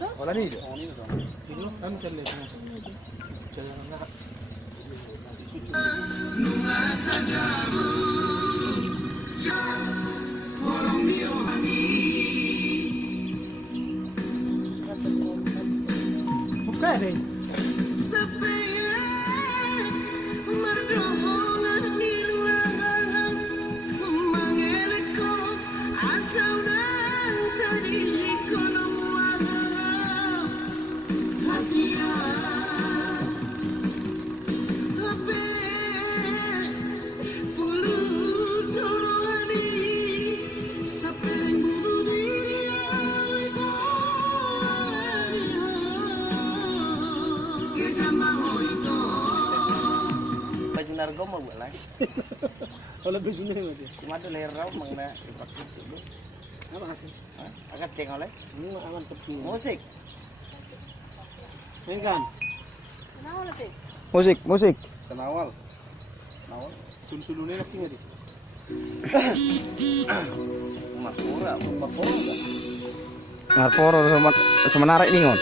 Wala nido. Dito, kami sa left mo. Jalan na. Bukan rin. Nargo mo wala. Wala gusto na yun. Cuma ada leher raw mangna dipakai dulu. Apa kasih? Agak tengok oleh. Aman tepi. Musik. Ini kan. Musik. Kenawal. Nawal. Sulu-sulunya nak tinggal di. Mapura. Ngarporo semenarik ningon.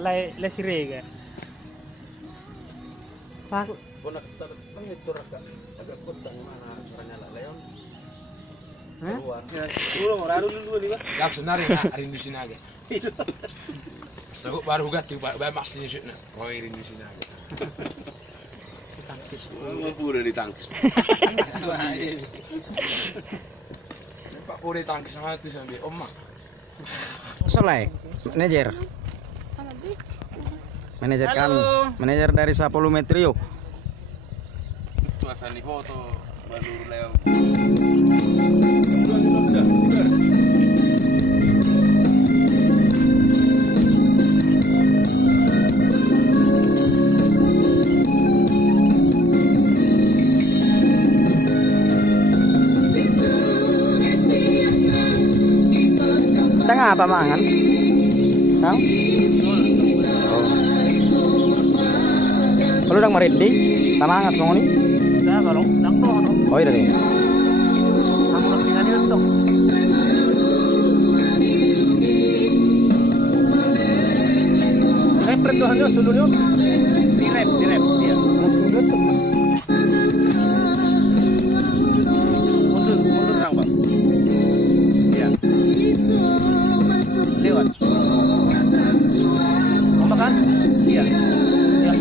Lai sirega. Pak, Bonak pengitur agak kutang mana caranya lah leon. hah? Keluar. Dulu orang dulu nih, Pak. Dak senari na rindu sinaga. Sago baru gati ba maksudnya syukna. Oh rindu sinaga. Si tangkis. Mau pura ditangkis. Pak pure tangkis sama itu sambil omah. Soleh, manajer kami, manajer dari Sapolo Metro. Itu asal nih foto baru leon. Tengah apa mangan? Tahu? Oh. Kalau udah meredi, sama ngas dong nih. Dah baru, dah kok. Oh iya deh. Kamu nak tinggal di dong. Repret tuh hanya sulunya. Direp dia. Langsung tutup. Mundur kang bang. Iya. Lewat. Apa kan? Iya. Ya.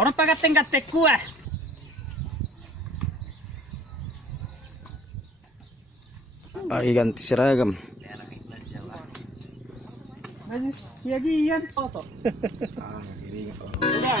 Orang pakai kuah. Lagi ganti seragam. Siagian foto. Udah.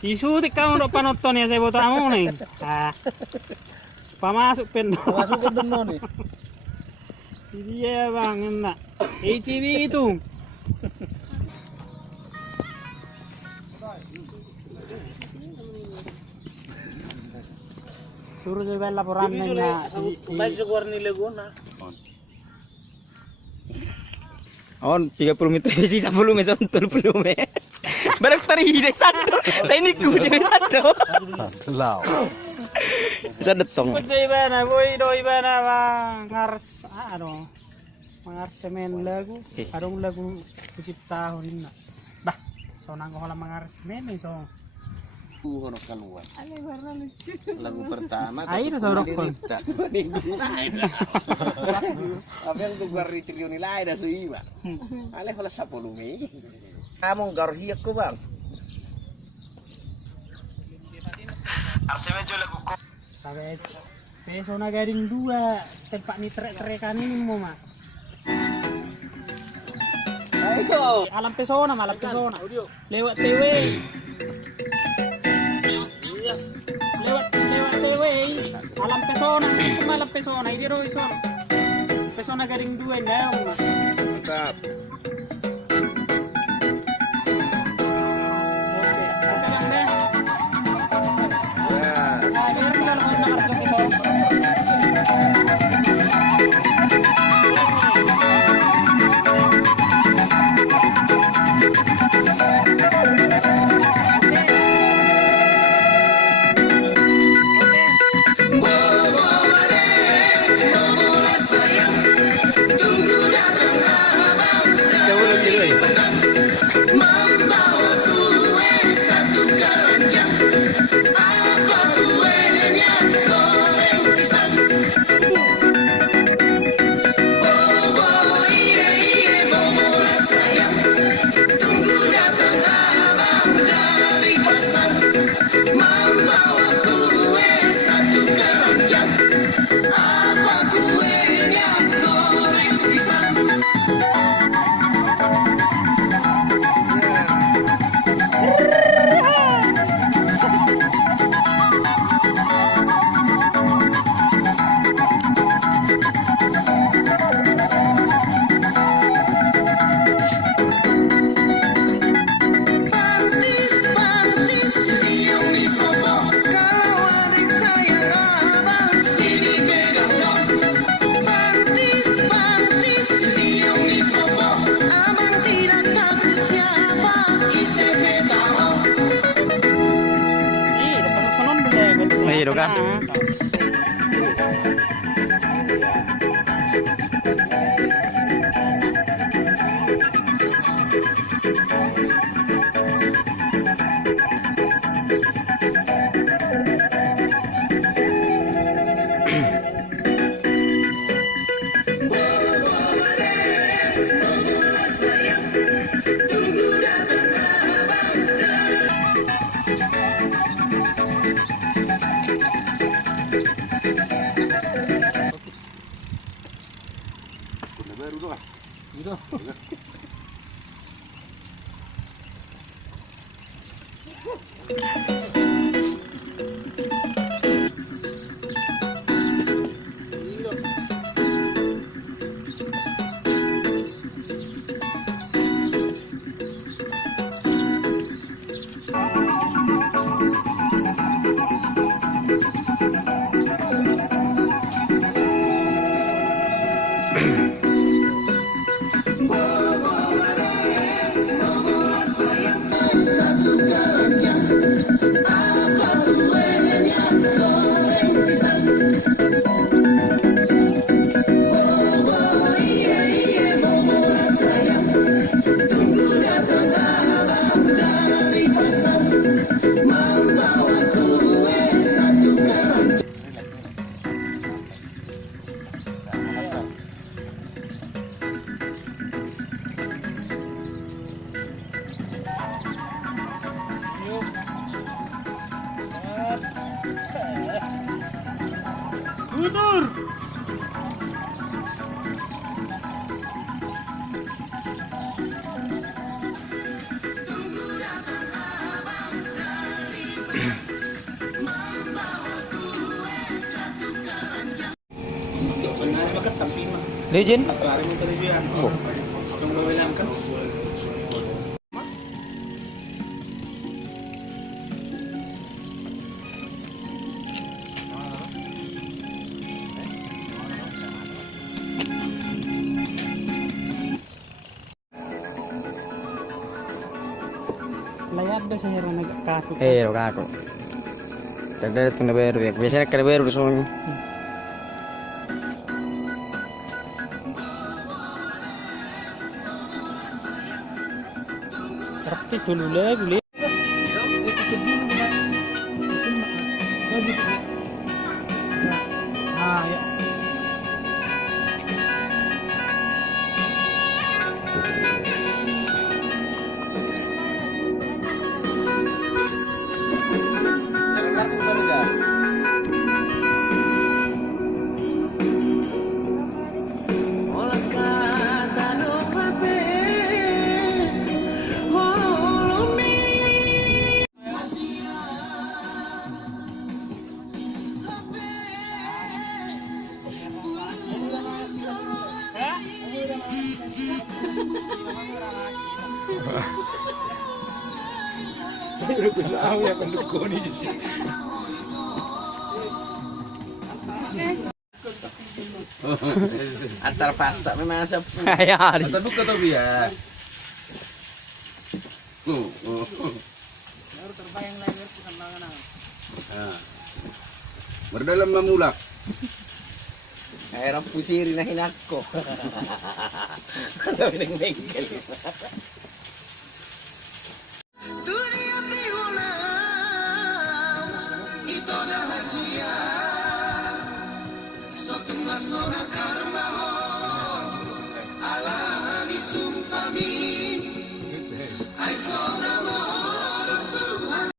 Isutik kamu untuk penonton ya saya botamu nih. Ah. Pamasuk pen. Masuk ke benar nih. Iya bang, enak. HCV itu. Suruh juga laporan nanya. Baik keluar nilai guna. On 30 meter sisa volume sontul volume. Barang tari dek satu. Saya ini ku jadi satu. Lau. Sadet song. Boy bana bang. Ngars ano. Mangars semen lagu. Arong lagu kucipta horin na. Bah, so nang ko lang mangars semen ni so. Hono keluar. Ano warna lucu. Lagu pertama. Ayo sa rokon. Apa yang keluar di trio nilai dah suiwa. Ale hola sapolume. Kamu garhiak ko bang. Sabi, peso na garing dua tempat ni trek-trekan ini mo ma. Ayo. Alam pesona, malam pesona. Lewat TW. Lewat TW. Alam pesona, malam pesona. Ini roison. Pesona garing dua enggak ma. Mantap. Oke, bang deh. Nah. Saya kalau mau nakar ke bawah. Iya kan. Baru doang. Gitu. Tutur. Legend. Oh. Layat ba sa hero nagkato? Lo kako. Dagdag itu na baru ya. Biasanya kada baru soalnya. Tapi dulu lagu le. Ah ya. Langsung baru dah. Antar pasta memang asap. Ayari. Atau buka tuh ya. Berdalam memulak. Air pusirin na hinako. Ano yung bengkel?